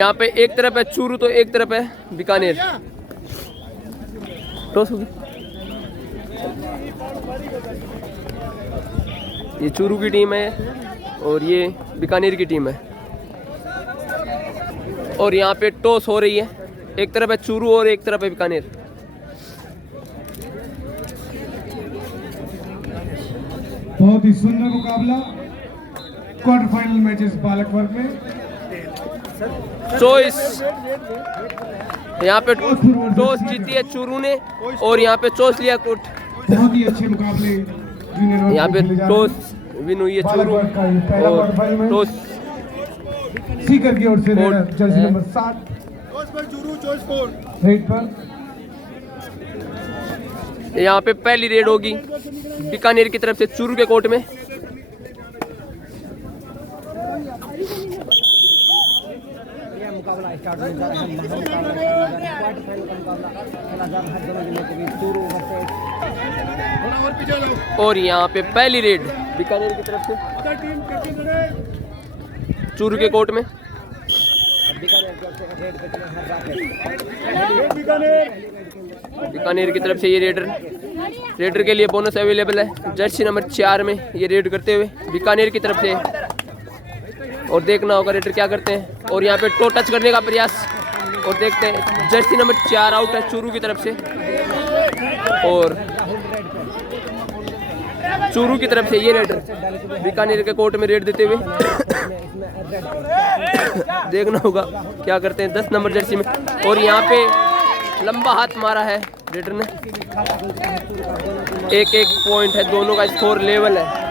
यहाँ पे एक तरफ है चूरू तो एक तरफ है बीकानेर। टॉस होगी। ये चूरू की टीम है और ये बीकानेर की टीम है और यहाँ पे टॉस हो रही है। एक तरफ है चूरू और एक तरफ है बीकानेर। बहुत ही सुंदर मुकाबला क्वार्टर फाइनल मैचेस बालक वर्ग में। चॉइस यहाँ पे टॉस जीती है चूरू ने और यहाँ पे टॉस लिया कोट। बहुत ही अच्छे मुकाबले यहाँ पे टॉस विन हुई है चूरू और टॉस सीकर की ओर से जर्सी नंबर 7 रेड पर। यहाँ पे पहली रेड होगी बीकानेर की तरफ से चूरू के कोर्ट में। और यहाँ पे पहली रेड बीकानेर की तरफ से चूरू के कोर्ट में। बीकानेर की तरफ से ये रेडर के लिए बोनस अवेलेबल है जर्सी नंबर 4 में ये रेड करते हुए बीकानेर की तरफ से। और देखना होगा रेडर क्या करते हैं। और यहाँ पे टो टच करने का प्रयास और देखते हैं जर्सी नंबर 4 आउट है चूरू की तरफ से। और चूरू की तरफ से ये रेडर बीकानेर के कोर्ट में रेड देते हुए देखना होगा क्या करते हैं 10 नंबर जर्सी में। और यहाँ पे लंबा हाथ मारा है रेडर ने। एक पॉइंट है, दोनों का स्कोर लेवल है।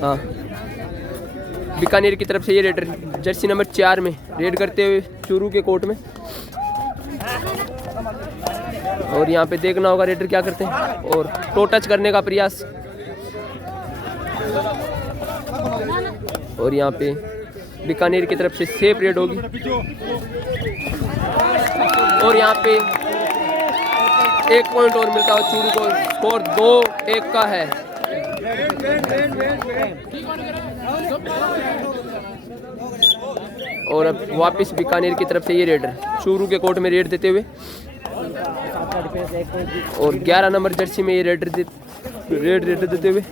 हाँ बीकानेर की तरफ से ये रेडर जर्सी नंबर 4 में रेड करते हुए चूरू के कोर्ट में। और यहाँ पे देखना होगा रेडर क्या करते हैं। और टो टच करने का प्रयास। और यहाँ पे बीकानेर की तरफ से सेफ रेड होगी। और यहाँ पे 1 पॉइंट और मिलता है चूरू को। स्कोर 2-1 का है। और अब वापस बीकानेर की तरफ से ये रेडर चूरू के कोर्ट में रेड देते हुए। और 11 नंबर जर्सी में ये रेड देते हुए।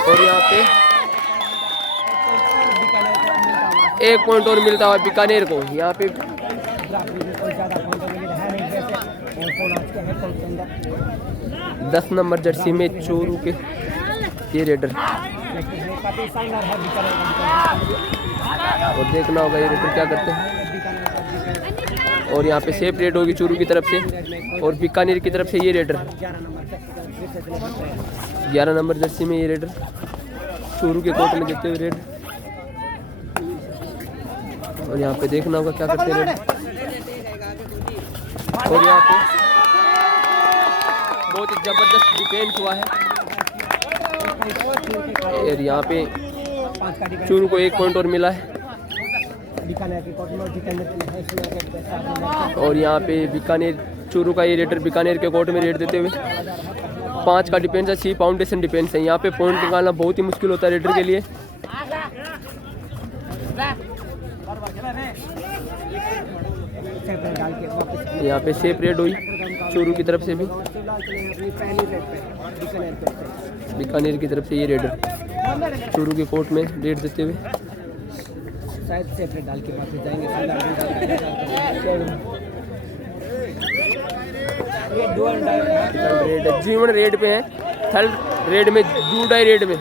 और यहाँ पे 1 पॉइंट और मिलता है बीकानेर को। यहाँ पे 10 नंबर जर्सी में चूरू के ये रेडर। और देखना होगा ये रेडर क्या करते हैं। और यहाँ पे सेफ रेड होगी चूरू की तरफ से। और बीकानेर की तरफ से ये रेडर 11 नंबर जर्सी में ये रेडर चूरू के कोर्ट में देते हुए रेड। और यहाँ पे देखना होगा क्या करते हैं रेड। और यहाँ पे बहुत ही जबरदस्त डिफेंस हुआ है। और यहाँ पे चूरू को 1 पॉइंट और मिला है। और यहाँ पे बीकानेर चूरू का ये रेडर बीकानेर के कोर्ट में रेड देते हुए 5 का डिफेंस है। 6 फाउंडेशन डिफेंस है। यहाँ पे पॉइंट निकालना बहुत ही मुश्किल होता है रेडर के लिए। यहाँ पे सेफ रेड हुई चूरू की तरफ से भी। बीकानेर की तरफ से ये रेडर चूरू के कोर्ट में रेड देते हुए। शायद सेफ रेड डाल के वापस जाएंगे। जीवन रेड पे है। थर्ड रेड में डूडाई रेड में।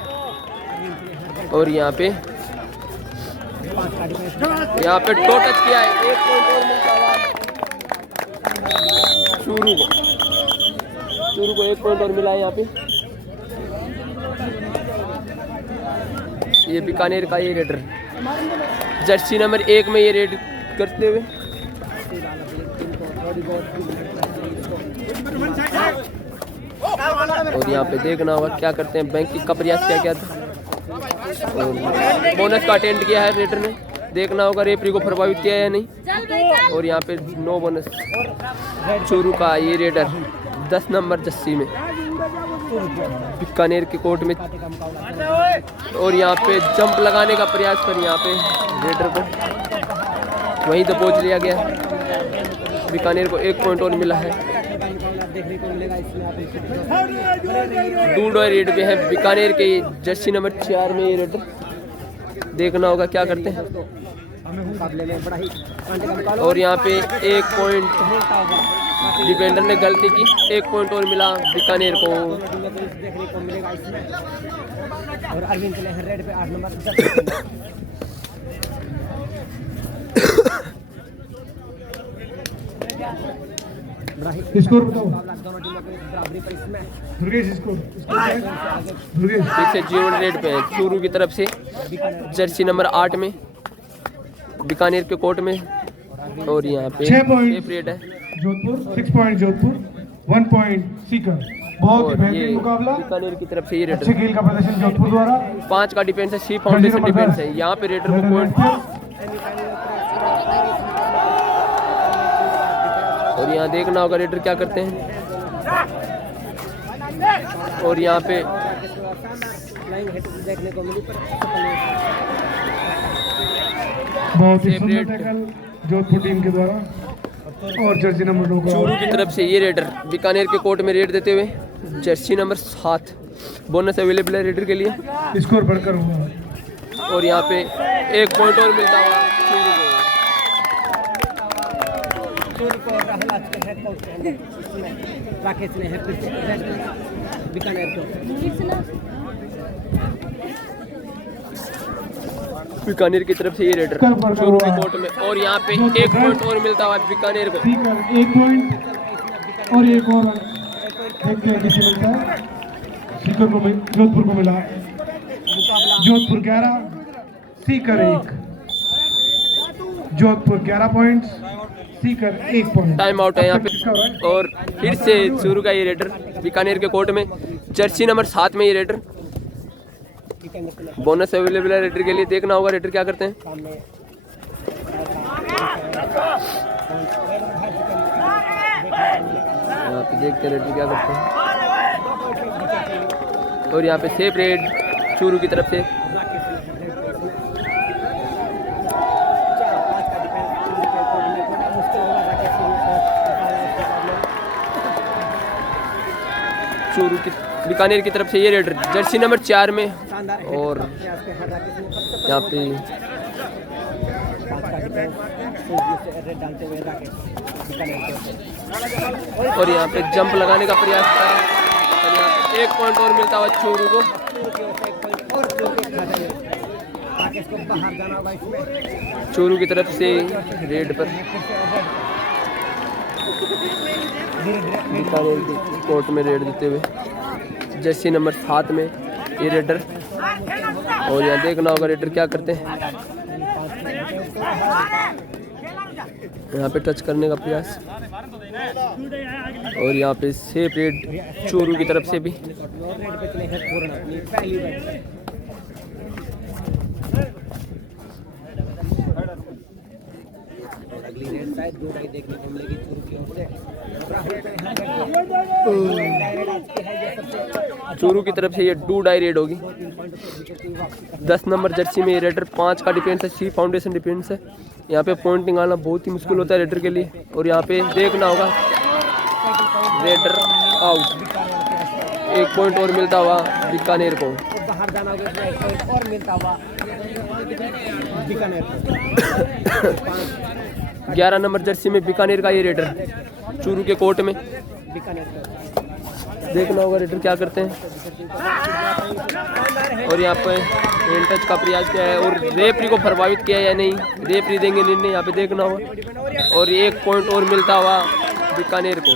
और यहाँ पे टो टच किया है। 1 पॉइंट और मिलता है चूरू को 1 पॉइंट और मिला है यहाँ पे। ये बीकानेर का ये रेडर जर्सी नंबर 1 में ये रेड करते हुए। और यहाँ पे देखना होगा क्या करते हैं। बैंक का प्रयास क्या था। और बोनस का अटेंड किया है रेडर ने। देखना होगा रेफरी को प्रभावित किया है या नहीं। और यहाँ पे नो बोनस चूरू का ये रेडर 10 नंबर जर्सी में। बीकानेर के कोर्ट में। और यहाँ पे जंप लगाने का प्रयास पर यहाँ पे रेडर को वहीं तो पहुँच लिया गया। बीकानेर को 1 पॉइंट और मिला है। डूडो रेड पे है बीकानेर के जर्सी नंबर 4 में ये रेडर। देखना होगा क्या करते हैं। और यहाँ पे 1 पॉइंट डिफेंडर ने गलती की, 1 पॉइंट और मिला बीकानेर को। और अरविंद चले हैं रेड पे 8 नंबर। स्कोर बताओ दोनों टीमों के बराबरी पर इसमें दुर्गेश। स्कोर दुर्गेश पीछे जीवन रेड पे है चूरू की तरफ से जर्सी नंबर 8 में बीकानेर के कोर्ट में। और यहाँ पे 6 पॉइंट सेफ रेड है जोधपुर, 6 पॉइंट जोधपुर, 1 पॉइंट सीकर। बहुत ही और ये बेहतरीन मुकाबला, बीकानेर की तरफ से ये अच्छे रेडर खेल का प्रदर्शन जोधपुर द्वारा। 5 का डिफेंस है, सी फाउंडेशन डिफेंस है। यहाँ पे रेडर को पॉइंट। और यहाँ देखना होगा रेडर क्या करते हैं। और यहाँ पे देखने को मिली बहुत ही सेफ सुंदर रेड। टैकल जोधपुर टीम के द्वारा। और जर्सी नंबर 2 का चूरू की तरफ से ये रेडर बीकानेर के कोर्ट में रेड देते हुए जर्सी नंबर 7। बोनस अवेलेबल है रेडर के लिए। स्कोर बढ़कर हुआ। और यहाँ पे 1 पॉइंट और मिलता हुआ चूरू को। राहुल आज के हेड कोच इसमें राकेश ने है फिर से बीकानेर को। बीकानेर की तरफ से ये रेडर चूरू के कोर्ट में। और यहाँ पे 1 पॉइंट और मिलता हुआ बीकानेर को। सीकर 1 पॉइंट और 1 और देखते हैं किसे मिलता है। सीकर को जोधपुर को मिला Jodhpur 11, Sikar 1। Jodhpur 11 points, Sikar 1 point. Time out है यहाँ पे। और फिर से चूरू का ये रेडर बीकानेर के कोर्ट में जर्सी नंबर 7 में ये रेडर। बोनस अवेलेबल है रेडर के लिए। देखना होगा रेडर क्या करते हैं। यहाँ पे देखते हैं रेडर क्या करते हैं। और यहाँ पे सेफ रेड चूरू की तरफ से। चूरू की बीकानेर की तरफ से ये रेडर जर्सी नंबर 4 में। और यहाँ पे और यहाँ पे जंप लगाने का प्रयास करा। और यहाँ पे 1 पॉइंट और मिलता हुआ चूरू को। चूरू की तरफ से रेड पर बीकानेर के कोर्ट में रेड देते हुए जर्सी नंबर 7 में ये रेडर। और यहाँ देखना होगा रेडर क्या करते हैं। यहाँ पे टच करने का प्रयास। और यहाँ पे सेफ रेड चूरू की तरफ से भी। अगली रेड शायद 2 डाई देखने को मिलेगी चूरू की ओर से। चूरू की तरफ से ये 2 डाई रेड होगी। 10 नंबर जर्सी में ये रेडर 5 का डिफेंस है, सी फाउंडेशन डिफेंस है। यहाँ पे पॉइंट निकालना बहुत ही मुश्किल होता है रेडर के लिए। और यहाँ पे देखना होगा रेडर आउट। 1 पॉइंट और मिलता हुआ बीकानेर को। बाहर जाना होगा, 1 पॉइंट और मिलता हुआ बीकानेर को। 11 नंबर जर्सी में बीकानेर का ये रेडर चूरू के कोर्ट में। देखना होगा रेडर क्या करते हैं। और यहाँ पे हैंड टच का प्रयास किया है और रेफरी को प्रभावित किया या नहीं, रेफरी देंगे निर्णय यहाँ पे देखना होगा। और 1 पॉइंट और मिलता हुआ बीकानेर को।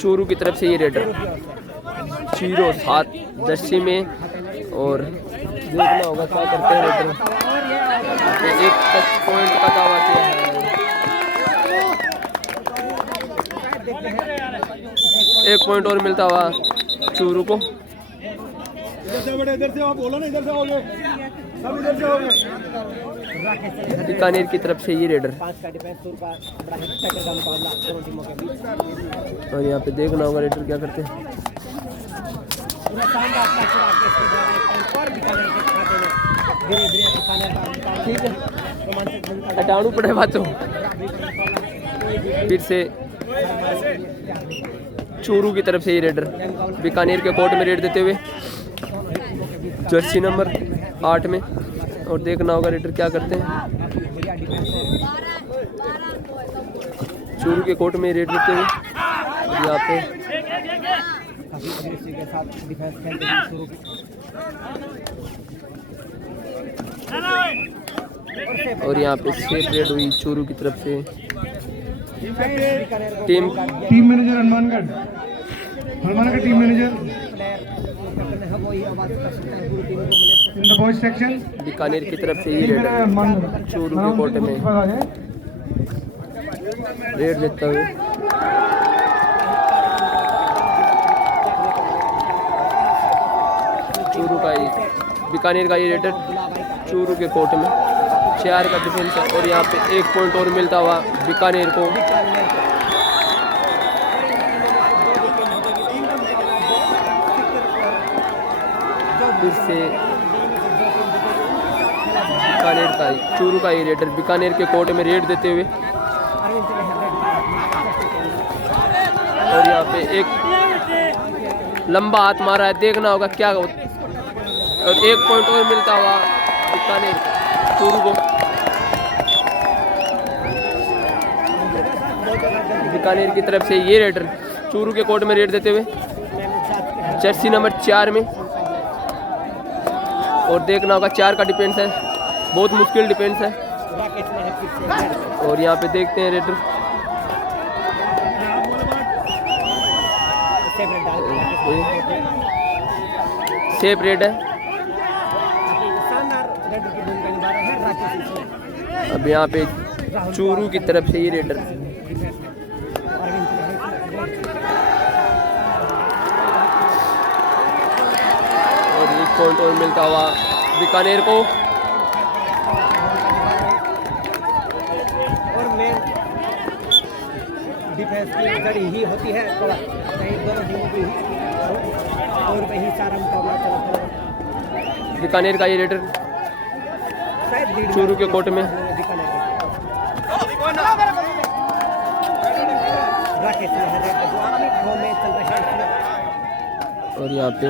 चूरू की तरफ से ये रेडर 07 जर्सी में। और देखना होगा क्या करते हैं रेडर। 1 टच पॉइंट का दावा किया है। 1 पॉइंट और मिलता हुआ चूरू को। इधर से आप बोलो ना, इधर से आओगे सब, इधर से आओगे। बीकानेर की तरफ से ये रेडर। 5 का डिफेंस, टूर का बड़ा हिट टैकल का मुकाबला दोनों टीमों के बीच। और यहाँ पे देखना होगा रेडर क्या करते हैं। पूरा शानदार कैच रहा के इसके द्वारा एक पॉइंट और बीकानेर के खाते में धीरे-धीरे बीकानेर का ठीक है, रोमांचक बनता हटाणु पड़े बातों। फिर से चूरू की तरफ से ये रेडर बीकानेर के कोर्ट में रेड देते हुए जर्सी नंबर 8 में। और देखना होगा रेडर क्या करते हैं। चूरू के कोर्ट में रेड देते हुए यहाँ पे काफी एग्रेसिव के साथ डिफेंस खेलते हैं शुरू की। और यहाँ पे सेफ रेड हुई चूरू की तरफ से। बीकानेर को team manager Hanumangarh team manager in the boys section Bikaner की तरफ से ये रेडर चूरू के कोर्ट में रेड देता हुए। चूरू का ये बीकानेर का ये रेडर चूरू के कोर्ट में 4 का डिफेंस है। और यहाँ पे 1 पॉइंट और मिलता हुआ बीकानेर को। फिर से बीकानेर का चूरू का ये रेडर बीकानेर के कोर्ट में रेड देते हुए। और यहाँ पे एक लंबा हाथ मारा है, देखना होगा क्या होता। और 1 पॉइंट और मिलता हुआ बीकानेर चूरू को। बीकानेर की तरफ से ये रेडर चूरू के कोर्ट में रेड देते हुए जर्सी नंबर 4 में। और देखना होगा 4 का डिफेंस है, बहुत मुश्किल डिफेंस है। और यहाँ पे देखते हैं रेडर सेफ रेड है। अब यहाँ पे चूरू की तरफ से ये रेडर और 1 पॉइंट और मिलता हुआ बीकानेर को। और मेन डिफेंस की जड़ी ही होती है कहीं दोनों टीमों की और वही सारा मुकाबला चलता है। बीकानेर का ये रेडर चूरू के कोर्ट में और यहाँ पे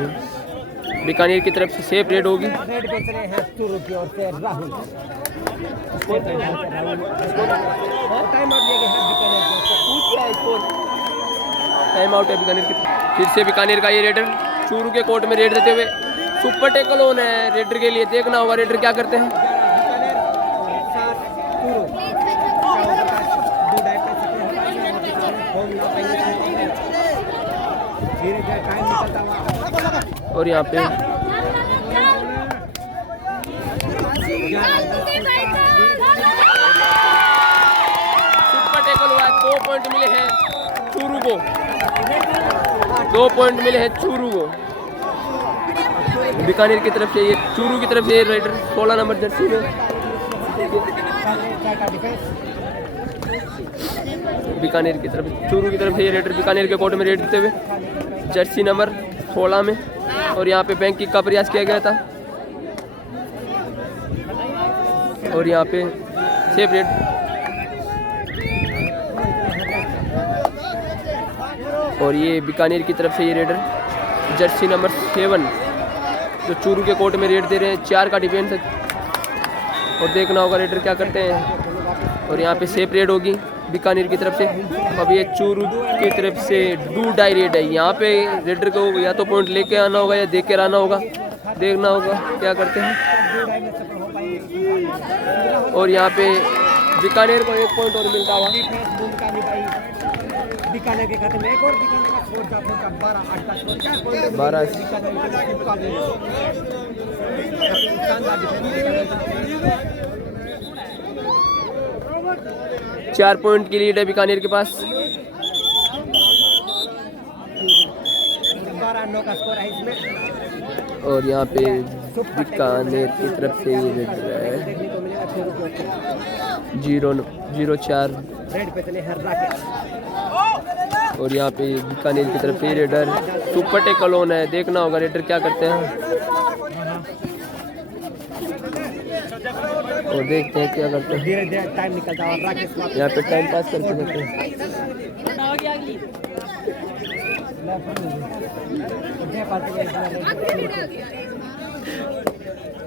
बीकानेर की तरफ से सेफ रेड होगी। रेड पे चले हैं चूरू की ओर से राहुल। टाइम आउट लिया गया है बीकानेर की ओर से। टाइम आउट है बीकानेर की। फिर से बीकानेर का ये रेडर चूरू के कोर्ट में रेड देते हुए सुपर टेकल ऑन है रेडर के लिए। देखना होगा रेडर क्या करते हैं। और यहाँ पे सुपर टेकल हुआ है। 2 पॉइंट मिले हैं चूरू को। 2 पॉइंट मिले हैं चूरू को। बीकानेर की तरफ से ये चूरू की तरफ से राइडर 16 नंबर जर्सी में बीकानेर की तरफ चूरू की तरफ से ये रेडर बीकानेर के कोर्ट में रेड देते हुए जर्सी नंबर 16 में। और यहाँ पे बैंक किक का प्रयास किया गया था और यहाँ पे सेफ रेड। और ये बीकानेर की तरफ से ये रेडर जर्सी नंबर 7 जो चूरू के कोर्ट में रेड दे रहे हैं। 4 का डिफेंस है और देखना होगा रेडर क्या करते हैं। और यहाँ पे सेफ रेड होगी बीकानेर की तरफ से। अब ये चूरू की तरफ से डू डाई रेड है। यहाँ पे रेडर को या तो पॉइंट लेके आना होगा या देख कर आना होगा। देखना होगा क्या करते हैं। और यहाँ पे बीकानेर को 1 पॉइंट और मिलता हुआ। बीकानेर के खाते में एक और बीकानेर का स्कोर था 12-8 का स्कोर। 12 4 पॉइंट की लीड है बीकानेर के पास। 12-9 का स्कोर है इसमें। और यहाँ पे बीकानेर की तरफ से ये रेडर है। देखने को मिलेगा 0-4। रेड पे चले हैं राकेश। और यहाँ पे बीकानेर की तरफ से रेडर सुपर टेकल ऑन है, देखना होगा रेडर क्या करते हैं और देखते हैं क्या करते हैं। धीरे धीरे टाइम निकलता है और राकेश यहाँ पे टाइम पास करते रहते हैं।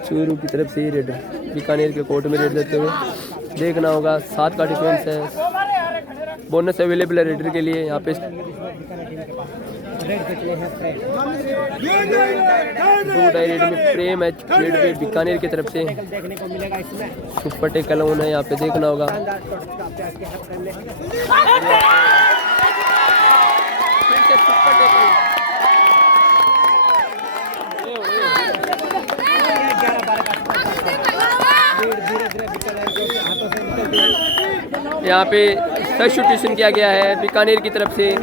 चूरू की तरफ से ही रेडर बीकानेर के कोर्ट में रेड देते हुए देखना होगा। 7 का डिफेंस है, बोनस अवेलेबल है रेडर के लिए। यहाँ पे दो डायरेक्ट में प्रेम है रेड पे बीकानेर की तरफ से। देखने को मिलेगा इसमें। सुपर टेकल ऑन है, यहाँ पे देखना होगा। फिर से सुपर टेकल। यहाँ पे सब्स्टिट्यूशन किया गया है बीकानेर की तरफ से।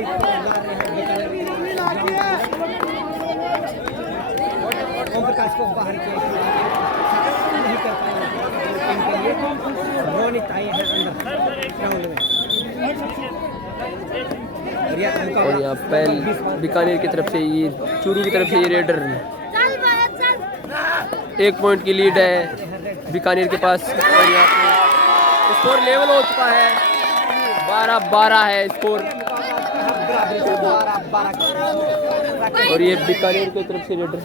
और यहाँ पहल बीकानेर की तरफ से ये चूरू की तरफ से ये रेडर 1 पॉइंट की लीड है बीकानेर के पास। और यहाँ पे स्कोर लेवल हो चुका है, 12-12 है स्कोर। और ये बीकानेर की तरफ से रेडर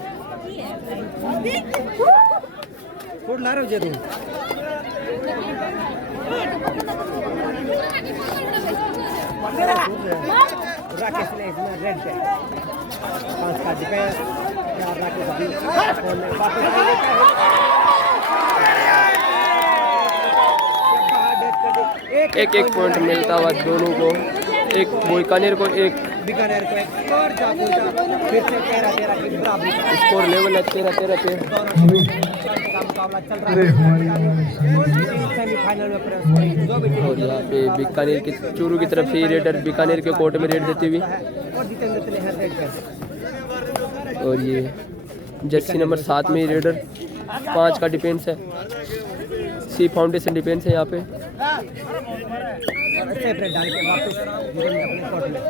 राकेश ने इसमें रेड पे 5 का डिफेंस। राकेश अभी एक पॉइंट मिलता हुआ दोनों को, एक बीकानेर को एक बीकानेर को एक और फिर से 13-13 की बराबरी। स्कोर लेवल है 13-13 पे। का मुकाबला चल रहा है सेमीफाइनल में जो भी और यहाँ पे बीकानेर की चूरू की तरफ से ये रेडर बीकानेर के कोर्ट में रेड देती हुई। और जितेंद्र चले हैं रेड पे। और ये जर्सी नंबर 7 में रेडर 5 का डिफेंस है, सी फाउंडेशन डिफेंस है यहाँ पे। सेपरेट डाल के वापस जितेंद्र अपने कोर्ट में।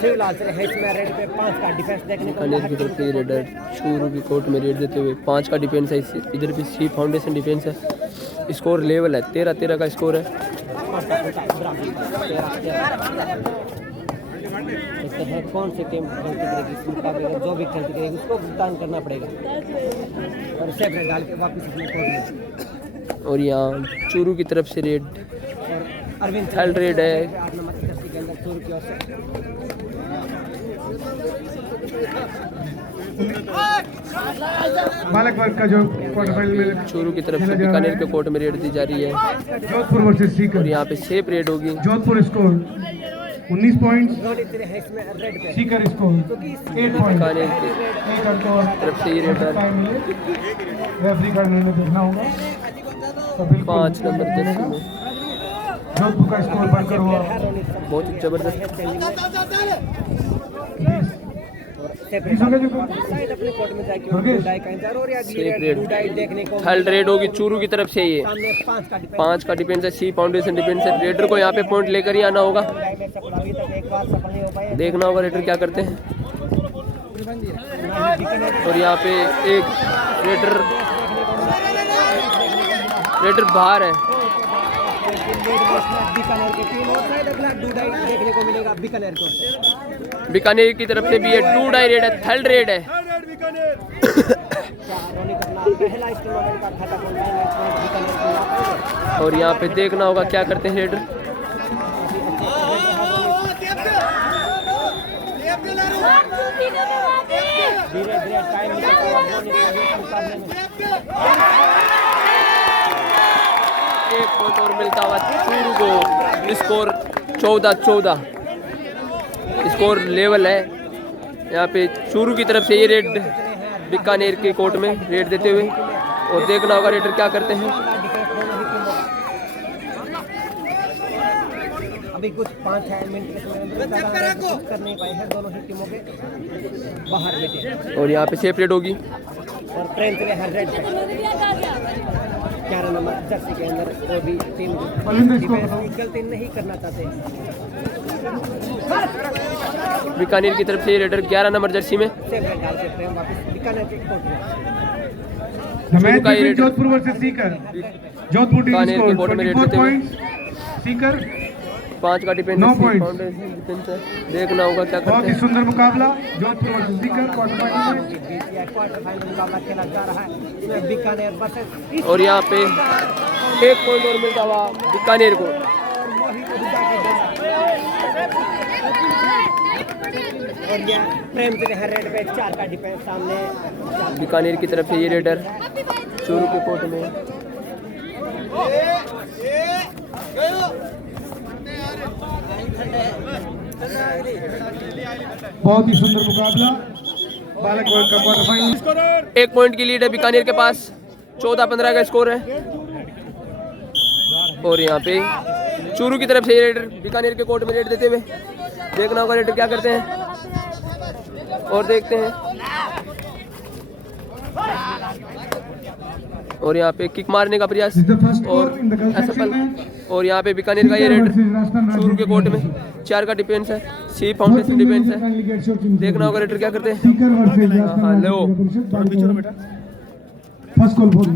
शिवलाल चले हैं इसमें रेड पे 5 का डिफेंस देखने को बीकानेर की तरफ से रेडर चूरू की कोर्ट में रेड देते हुए 5 का डिफेंस है, इधर भी सी फाउंडेशन डिफेंस है। स्कोर लेवल है 13-13 का स्कोर है। देखते हैं कौन सी टीम खेलती करेगी इस मुकाबले में। जो भी खेलती करेगी उसको भुगतान करना पड़ेगा। और सेपरेट डाल के वापस अपने कोर्ट में। और यहाँ चूरू की तरफ से रेड अरविंद थर्ड रेड है। 8 नंबर जर्सी के अंदर चूरू की ओर से। बालक वर्ग का जो क्वार्टर फाइनल में चूरू की तरफ से बीकानेर के कोर्ट में रेड दी जा रही है। जोधपुर वर्सेस सीकर। और यहाँ पे सेफ रेड होगी। जोधपुर स्कोर 19 पॉइंट्स, रोनी चले हैं इसमें रेड पे। Sikar score 8 point. बीकानेर की एक अंक और तरफ से ये रेडर रेफरी का निर्णय देखना होगा। तो बिल्कुल 5 नंबर जर्सी में जोधपुर का स्कोर बढ़कर हुआ बहुत ही जबरदस्त। साइड अपने कोर्ट में जाके डुडाई का इंतजार और सेफ रेड डुडाई देखने को थर्ड रेड होगी चूरू की तरफ से। ये सामने 5 का डिफेंस। 5 का डिफेंस है, सी फाउंडेशन डिफेंस है। रेडर को यहाँ पे पॉइंट लेकर ही आना होगा। डुडाई में सफल अभी तक एक बार सफल नहीं हो पाए। देखना होगा रेडर क्या करते हैं। और यहाँ पे एक रेडर बाहर है। बीकानेर की टीम और शायद अगला डुडाई देखने को मिलेगा बीकानेर को। बीकानेर की तरफ से भी ये 2 डाई रेड है, थर्ड रेड है। रोनी करना पहला इस टूर्नामेंट का खाता खोलना है बीकानेर को। और यहाँ पे देखना होगा क्या करते हैं रेडर। धीरे धीरे टाइम निकलता हुआ रोनी के मुकाबले में 1 पॉइंट और मिलता हुआ चूरू को। स्कोर 14-14 स्कोर लेवल है। यहाँ पे चूरू की तरफ से ये रेड बीकानेर के कोर्ट में रेड देते हुए। और देखना होगा रेडर क्या करते हैं। अभी कुछ 5-6 मिनट के समय कर नहीं पाए हैं दोनों ही टीमों के बाहर बैठे। और यहाँ पे सेफ रेड होगी। और प्रेम चले हैं रेड पे। 11 नंबर जर्सी के अंदर और भी टीम बलिंदर स्कोर डिफेंस बताओ। की गलती नहीं करना चाहते। बीकानेर की तरफ से ये रेडर 11 नंबर जर्सी में। सेफ रेड डाल के प्रेम वापस बीकानेर के कोर्ट में। The match का ये between raider. Jodhpur versus Sikar. Jodhpur team Bikaner के स्कोर कोर्ट में रेड 24 देते हुए। पॉइंट्स, सीकर 5 का डिफेंस 9 है, points। फाउंडेशन डिफेंस है। देखना होगा क्या बहुत करते ही हैं। सुंदर मुकाबला Jodhpur versus Sikar quarter final में। क्वार्टर फाइनल मुकाबला खेला जा रहा है इसमें बीकानेर वर्सेस और यहाँ पे 1 पॉइंट और मिलता हुआ बीकानेर को। और ये प्रेम के है रेड पे 4 का डिफेंस सामने। बीकानेर की तरफ से ये रेडर चूरू के कोर्ट में। बहुत ही सुंदर मुकाबला बालक वर्ग का क्वार्टर फाइनल। 1 पॉइंट की लीड है बीकानेर के पास। 14-15 का स्कोर है। और यहाँ पे चूरू की तरफ से ये रेडर बीकानेर के कोर्ट में रेड देते हुए। देखना होगा रेडर क्या करते हैं और देखते हैं। और यहाँ पे किक मारने का प्रयास This is the first और score in the girls section असफल। match. और यहाँ पे बीकानेर का ये रेडर चूरू के कोर्ट में 4 का डिफेंस है। सी फाउंडेशन डिफेंस है। देखना होगा रेडर क्या करते हैं। सीकर वर्सेस हाँ, लो। फर्स्ट कॉल फॉर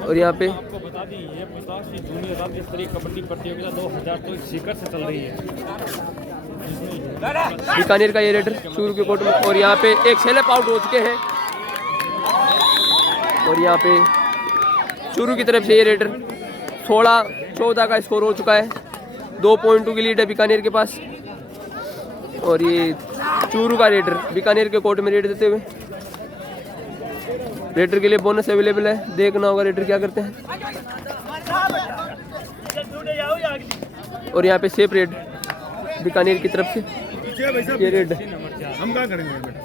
और यहाँ पे आपको बता दें ये 50 जूनियर राज्य स्तरीय कबड्डी प्रतियोगिता 2024 सीकर से चल रही है। बीकानेर का ये रेडर चूरू के कोर्ट में। और यहाँ पे एक सेलअप आउट हो चुके हैं। और यहाँ पे चूरू की तरफ से ये रेडर 16-14 का स्कोर हो चुका है। 2 पॉइंटों की लीड है बीकानेर के पास। और ये चूरू का रेडर बीकानेर के कोर्ट में रेड देते हुए। रेडर के लिए बोनस अवेलेबल है। देखना होगा रेडर क्या करते हैं। और यहाँ पे सेफ रेड बीकानेर की तरफ से ये रेड। हम क्या करेंगे बेटा?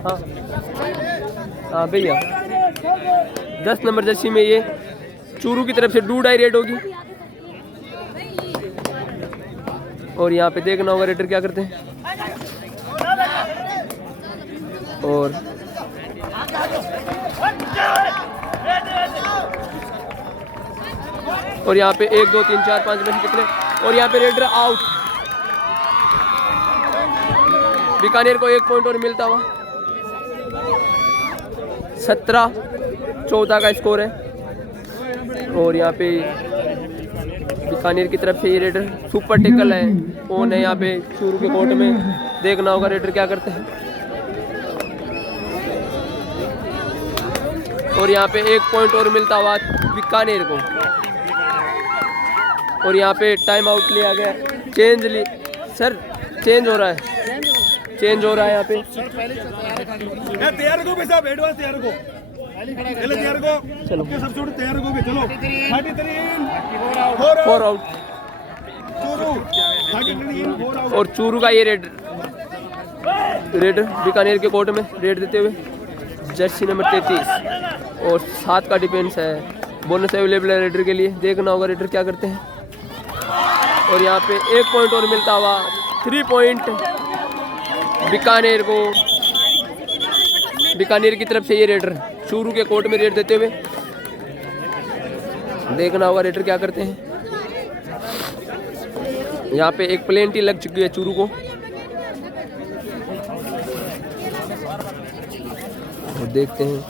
हाँ हाँ भैया 10 नंबर जर्सी में ये चूरू की तरफ से 2 डाई रेड होगी। और यहाँ पे देखना होगा रेडर क्या करते हैं। और यहाँ पे 1 2 3 4 5 में से कितने। और यहाँ पे रेडर आउट। बीकानेर को 1 पॉइंट और मिलता हुआ। 17-14 का स्कोर है। और यहाँ पे बीकानेर की तरफ से ये रेडर सुपर टेकल है। ओन है यहाँ पे चूरू के कोर्ट में। देखना होगा रेडर क्या करते हैं। और यहाँ पे 1 पॉइंट और मिलता हुआ बीकानेर को। और यहाँ पे टाइम आउट लिया गया। सर चेंज हो रहा है। चेंज हो रहा है यहाँ पे। तैयार को साहब एडवांस तैयार को चलो तैयार को चलो सब छोड़ तैयार को भी चलो 33 4 आउट। चूरू 33 4 आउट। और चूरू का ये रेडर बीकानेर के कोर्ट में रेड देते हुए जर्सी नंबर 33 और 7 का डिफेंस है। बोनस अवेलेबल है रेडर के लिए। देखना होगा रेडर क्या करते हैं। और यहाँ पे 1 पॉइंट और मिलता हुआ 3 पॉइंट बीकानेर को। बीकानेर की तरफ से ये रेडर चूरू के कोर्ट में रेड देते हुए। देखना होगा रेडर क्या करते हैं। यहाँ पे एक प्लेंटी लग चुकी है चूरू को। और देखते हैं।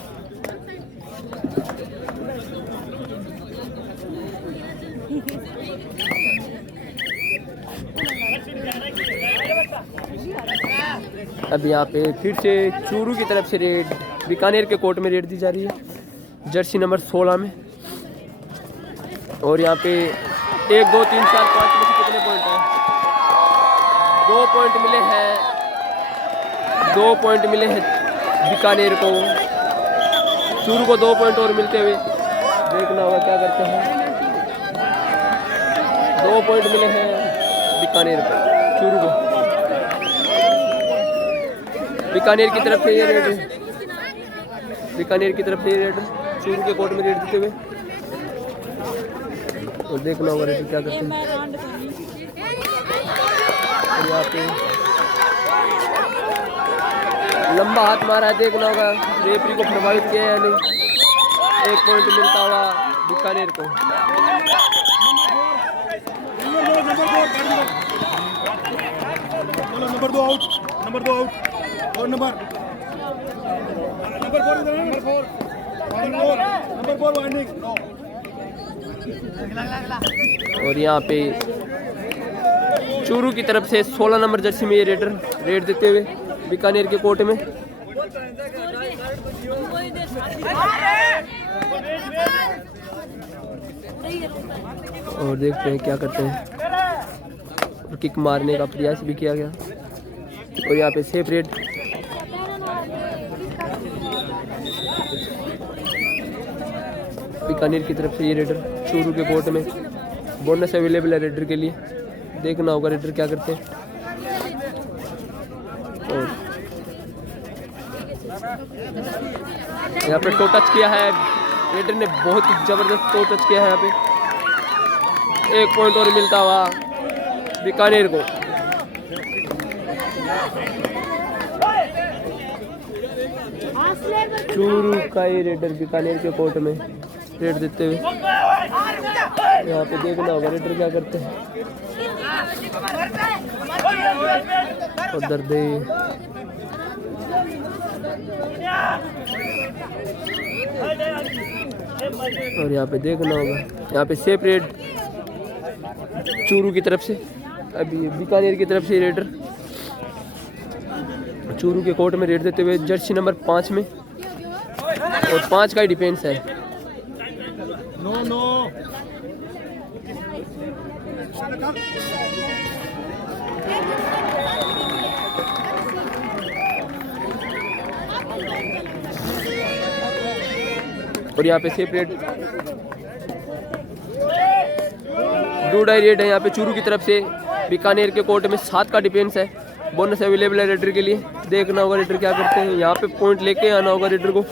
अब यहाँ पे फिर से चूरू की तरफ से रेड बीकानेर के कोर्ट में रेड दी जा रही है जर्सी नंबर 16 में। और यहाँ पे 1 2 3 4 5 में से कितने पॉइंट हैं। 2 पॉइंट मिले हैं। 2 पॉइंट मिले हैं बीकानेर को। चूरू को 2 पॉइंट और मिलते हुए। देखना होगा क्या करते हैं। 2 पॉइंट मिले हैं बीकानेर को चूरू को। बीकानेर की तरफ से ये रेड है। बीकानेर की तरफ से ये रेड चूरू के कोर्ट में रेड देते हुए। और देखना होगा रेडर क्या करते हैं। और यहाँ पे लंबा हाथ मारा है, देखना होगा रेफरी को प्रभावित किया या नहीं। 1 पॉइंट मिलता हुआ बीकानेर को। Number 2 out, number 2 out. और नंबर 4 वाइंडिंग। और यहाँ पे चूरू की तरफ से 16 नंबर जर्सी में ये रेडर रेड देते हुए बीकानेर के कोर्ट में। और देखते हैं क्या करते हैं। और किक मारने का प्रयास भी किया गया। और यहाँ पे सेफ रेड। बीकानेर की तरफ से ये रेडर चूरू के कोर्ट में। बोनस अवेलेबल है रेडर के लिए, देखना होगा रेडर क्या करते हैं। और यहाँ पे टो टच किया है रेडर ने, बहुत ही जबरदस्त टो टच किया है यहाँ पे। 1 पॉइंट और मिलता हुआ बीकानेर को। चूरू का ये रेडर बीकानेर के कोर्ट में रेड देते हुए। यहाँ पे देखना होगा रेडर क्या करते हैं। और दर्दे और यहाँ पे देखना होगा, यहाँ पे सेफ रेड चूरू की तरफ से। अभी बीकानेर की तरफ से रेडर चूरू के कोर्ट में रेड देते हुए जर्सी नंबर 5 में। और 5 का ही डिफेंस है। नो और यहाँ पे सेफ रेड डू डाई रेड है यहाँ पे चूरू की तरफ से। बीकानेर के कोर्ट में 7 का डिफेंस है। बोनस अवेलेबल है रेडर के लिए, देखना होगा रेडर क्या करते हैं। यहाँ पे पॉइंट लेके आना होगा रेडर को।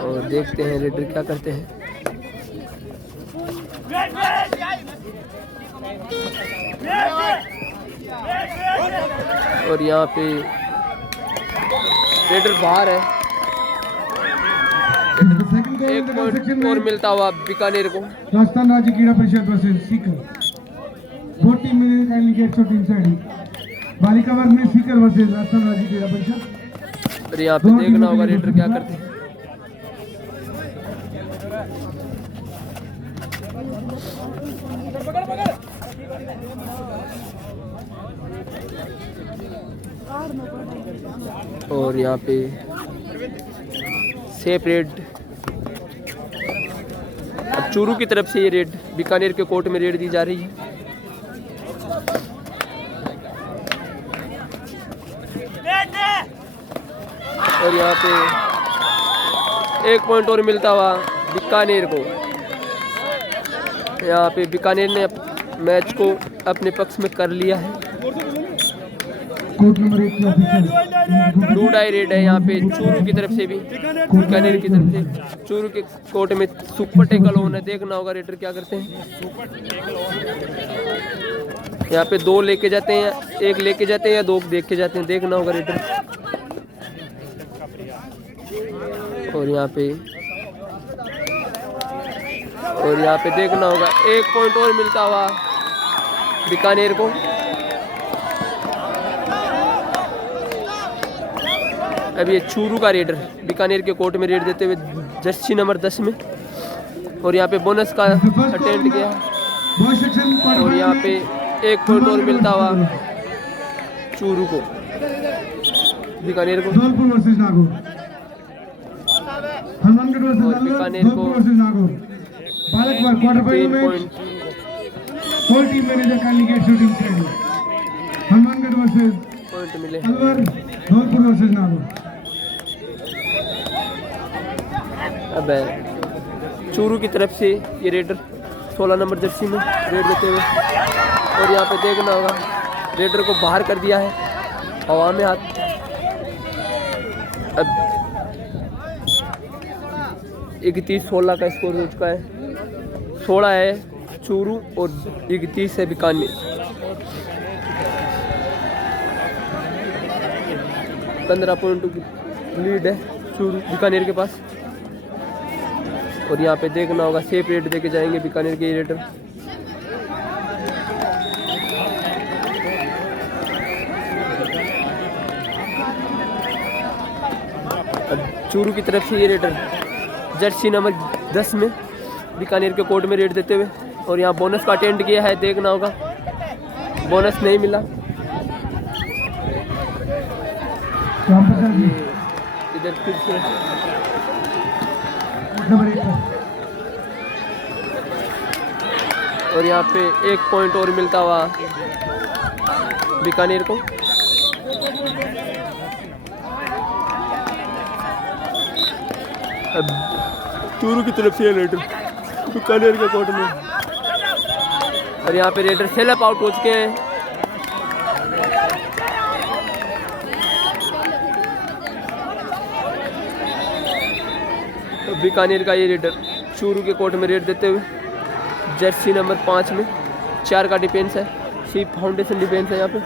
और देखते हैं रेडर क्या करते हैं। और यहाँ पे रेडर बाहर है। 1 पॉइंट और मिलता हुआ बीकानेर को। राजस्थान राज्य क्रीड़ा परिषद versus Sikar. 40 minute kindly get shot inside. बालिका वर्ग में सीकर वर्सेस राजस्थान राज्य क्रीड़ा परिषद। और यहाँ पे देखना होगा रेडर क्या करते हैं। और यहाँ पे सेफ रेड अब चूरू की तरफ से ये रेड बीकानेर के कोर्ट में रेड दी जा रही है। और यहाँ पे 1 पॉइंट और मिलता हुआ बीकानेर को। यहाँ पे बीकानेर ने मैच को अपने पक्ष में कर लिया है। कोर्ट नंबर 1 के ऑफिसर डू डाई रेड है यहाँ पे चूरू की तरफ से भी, बीकानेर की तरफ से। चूरू के कोर्ट में सुपर टेकल ऑन है, देखना होगा रेडर क्या करते हैं। यहाँ पे 2 लेके जाते हैं, 1 लेके जाते हैं या 2 देख के जाते हैं, देखना होगा रेडर। और यहाँ पे देखना होगा 1 पॉइंट और मिलता हुआ बीकानेर को। अब ये चूरू का रेडर बीकानेर के कोर्ट में रेड देते हुए जर्सी नंबर 10 में। और यहाँ पे बोनस का अटेंड किया। और यहाँ पे 1 पॉइंट और मिलता हुआ चूरू को, बीकानेर को। और बीकानेर को 3 पॉइंट। पॉइंट मिले। अब चूरू की तरफ से ये रेडर 16 नंबर जर्सी में रेड देते हुए। और यहाँ पे देखना होगा रेडर को बाहर कर दिया है हवा में हाथ। अब 31-16 का स्कोर हो चुका है। 16 है चूरू और 31 है बीकानेर। 15 पॉइंटों की लीड है चूरू बीकानेर के पास। और यहाँ पे देखना होगा सेफ रेट देके जाएंगे बीकानेर के रेटर। चूरू की तरफ से ये रेटर जर्सी नंबर 10 में बीकानेर के कोर्ट में रेट देते हुए। और यहाँ बोनस का अटेंड किया है, देखना होगा बोनस नहीं मिला। ये इधर फिर से और यहाँ पे 1 पॉइंट और मिलता हुआ बीकानेर को। अब चूरू की तरफ से रेडर बीकानेर के कोर्ट में। और यहाँ पे रेडर सेल आउट हो चुके हैं। तो बीकानेर का ये रेडर चूरू के कोर्ट में रेड देते हुए जर्सी नंबर 5 में 4 का डिफेंस है। सी फाउंडेशन डिफेंस है यहाँ पे।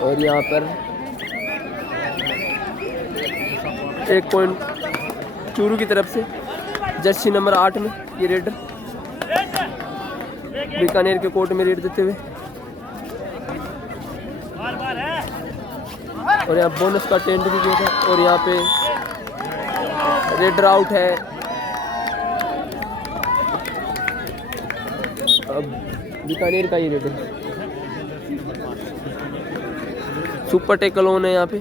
और यहाँ पर 1 पॉइंट चूरू की तरफ से जर्सी नंबर 8 में ये रेडर बीकानेर के कोर्ट में रेड देते हुए। और यहाँ बोनस का टेंट भी किया था। और यहाँ पे रेडर आउट है। अब बीकानेर का ये रेडर सुपर टेकल ऑन है। यहाँ पे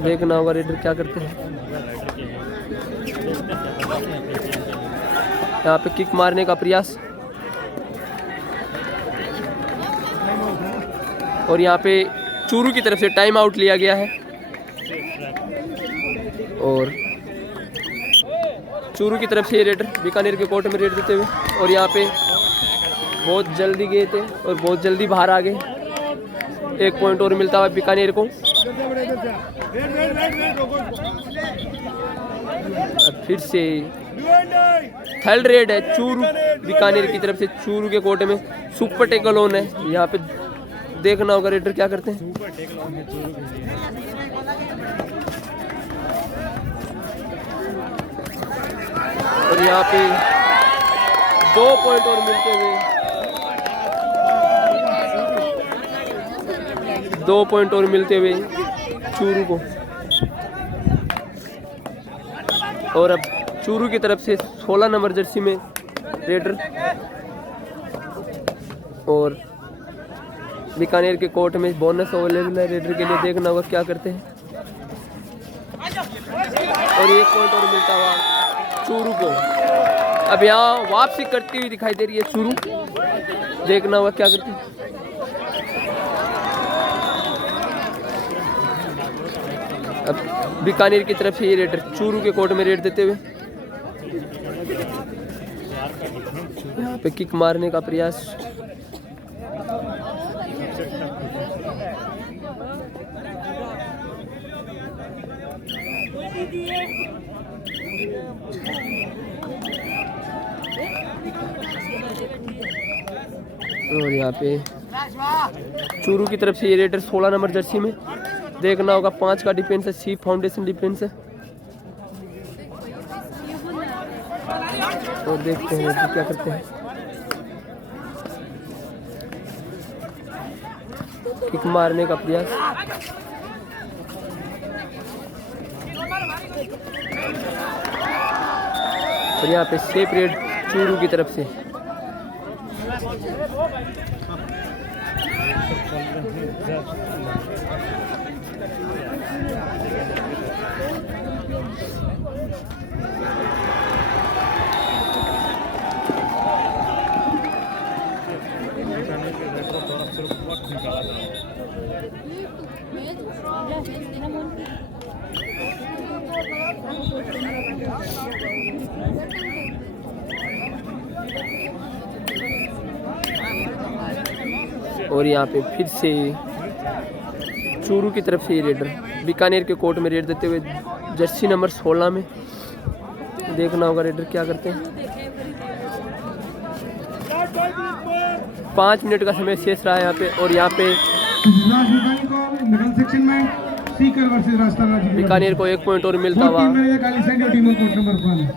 देखना होगा रेडर क्या करते हैं। यहाँ पे किक मारने का प्रयास। और यहाँ पे चूरू की तरफ से टाइम आउट लिया गया है। और चूरू की तरफ से रेडर बीकानेर के कोर्ट में रेड देते हुए। और यहाँ पे बहुत जल्दी गए थे और बहुत जल्दी बाहर आ गए। 1 पॉइंट और मिलता हुआ बीकानेर को। अब फिर से थर्ड रेड है चूरू बीकानेर की तरफ से। चूरू के कोर्ट में सुपर टेकल ऑन है। यहाँ पे देखना होगा रेडर क्या करते हैं। और यहाँ पे 2 पॉइंट और मिलते हुए 2 पॉइंट और मिलते हुए चूरू को। और अब चूरू की तरफ से 16 नंबर जर्सी में रेडर और बीकानेर के कोर्ट में बोनस अवेलेबल है रेडर के लिए। देखना होगा क्या करते हैं। और 1 पॉइंट और मिलता हुआ चूरू को। अब यहाँ वापसी करती हुई दिखाई दे रही है चूरू। देखना होगा क्या करते हैं। अब बीकानेर की तरफ से ये रेडर चूरू के कोर्ट में रेड देते हुए। यहाँ पे किक मारने का प्रयास। और यहाँ पे चूरू की तरफ से ये रेडर 16 नंबर जर्सी में। देखना होगा 5 का डिफेंस है। सी फाउंडेशन डिफेंस है। और देखते हैं क्या करते हैं। किक मारने का प्रयास। और यहाँ पे सेफ रेड चूरू की तरफ से। और यहाँ पे फिर से चूरू की तरफ से ये रेडर बीकानेर के कोर्ट में रेड देते हुए जर्सी नंबर 16 में। देखना होगा रेडर क्या करते हैं। 5 मिनट का समय शेष रहा है यहाँ पे। और यहाँ पे मिडल सेक्शन में सीकर वर्सेस राजस्थान बीकानेर को 1 पॉइंट और मिलता हुआ।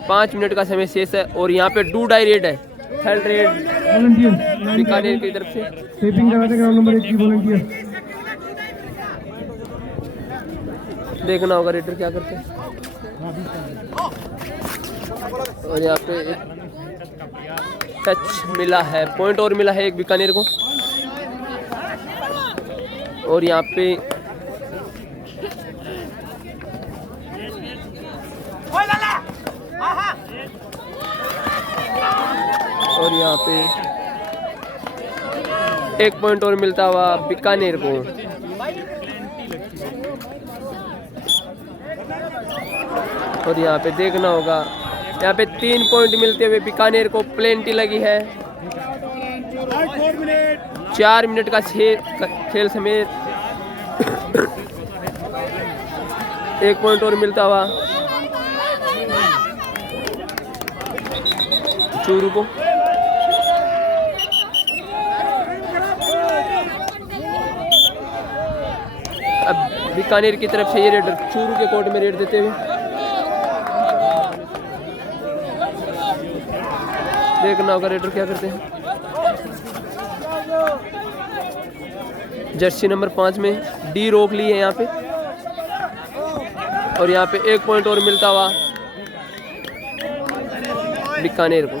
5 मिनट का समय शेष है और यहाँ पे 2 डाई रेड है। थर्ड रेड बीकानेर की तरफ से। टेपिंग कराते ग्राउंड नंबर 1 की वॉलंटियर। देखना होगा रेडर क्या करते हैं। और यहाँ पे एक टच मिला है, पॉइंट और मिला है एक बीकानेर को। और यहाँ पे एक पॉइंट और मिलता हुआ बीकानेर को। और यहाँ पे देखना होगा, यहाँ पे 3 पॉइंट मिलते हुए बीकानेर को प्लेंटी लगी है। 4 मिनट का खेल समेत 1 पॉइंट और मिलता हुआ चूरू को। अब बीकानेर की तरफ से ये रेडर चूरू के कोर्ट में रेड देते हुए। देखना होगा रेडर क्या करते हैं। जर्सी नंबर 5 में डी रोक ली है यहाँ पे। और यहाँ पे 1 पॉइंट और मिलता हुआ बीकानेर को।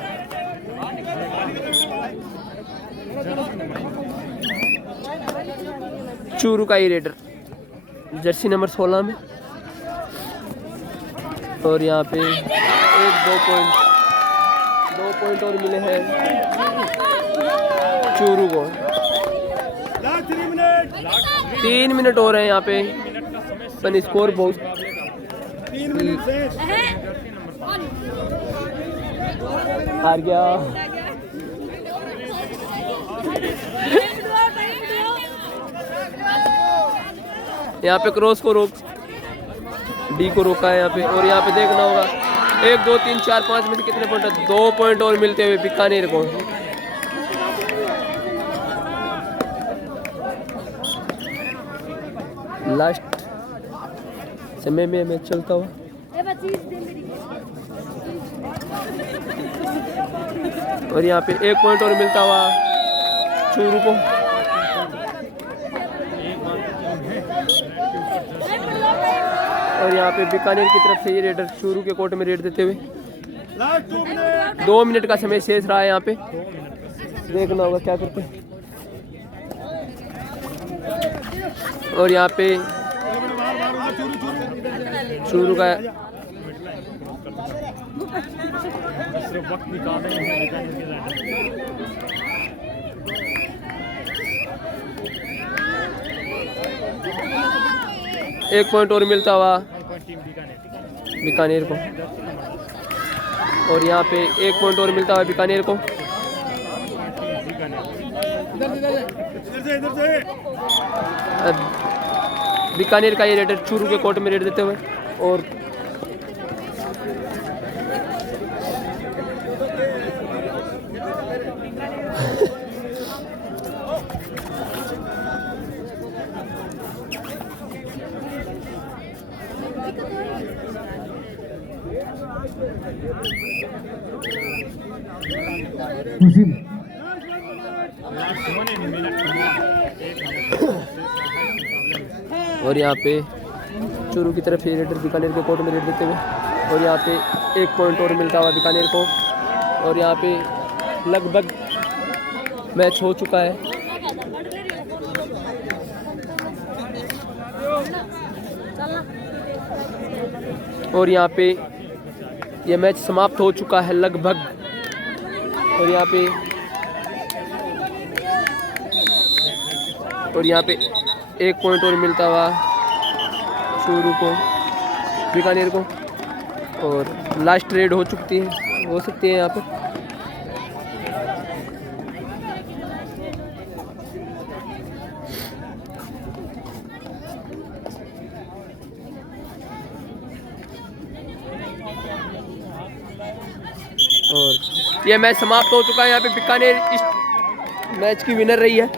चूरू का ही रेडर जर्सी नंबर 16 में। और यहाँ पे 2 पॉइंट और मिले हैं चूरू को। 3 मिनट हो रहे हैं यहाँ पे, पर स्कोर बहुत हार गया। यहाँ पे क्रॉस को रोक डी को रोका है यहाँ पे। और यहाँ पे देखना होगा 1 2 3 4 5 में से कितने पॉइंट है। 2 पॉइंट और मिलते हुए बीकानेर को। लास्ट समय में मैच चलता हुआ। और यहाँ पे 1 पॉइंट और मिलता हुआ चूरू को। और यहाँ पे बीकानेर की तरफ से ये रेडर चूरू के कोर्ट में रेड देते हुए। 2 मिनट का समय शेष रहा है यहाँ पे। देखना होगा क्या करते हैं। और यहाँ पे चूरू का वक्त निकाल रहे हैं। 1 पॉइंट और मिलता हुआ बीकानेर को। और यहाँ पे 1 पॉइंट और मिलता हुआ बीकानेर को। बीकानेर का ये रेडर चूरू के कोर्ट में रेड देते हुए। और और यहाँ पे चूरू की तरफ ये रेडर बीकानेर के कोर्ट में रेड देते हुए। और यहाँ पे 1 पॉइंट और मिलता हुआ बीकानेर को। और यहाँ पे लगभग मैच हो चुका है। और यहाँ पे ये मैच समाप्त हो चुका है लगभग। और यहाँ पे 1 पॉइंट और मिलता हुआ चूरू को, बीकानेर को। और लास्ट रेड हो सकती है यहाँ पे। और ये मैच समाप्त हो चुका है। यहाँ पे बीकानेर इस मैच की विनर रही है।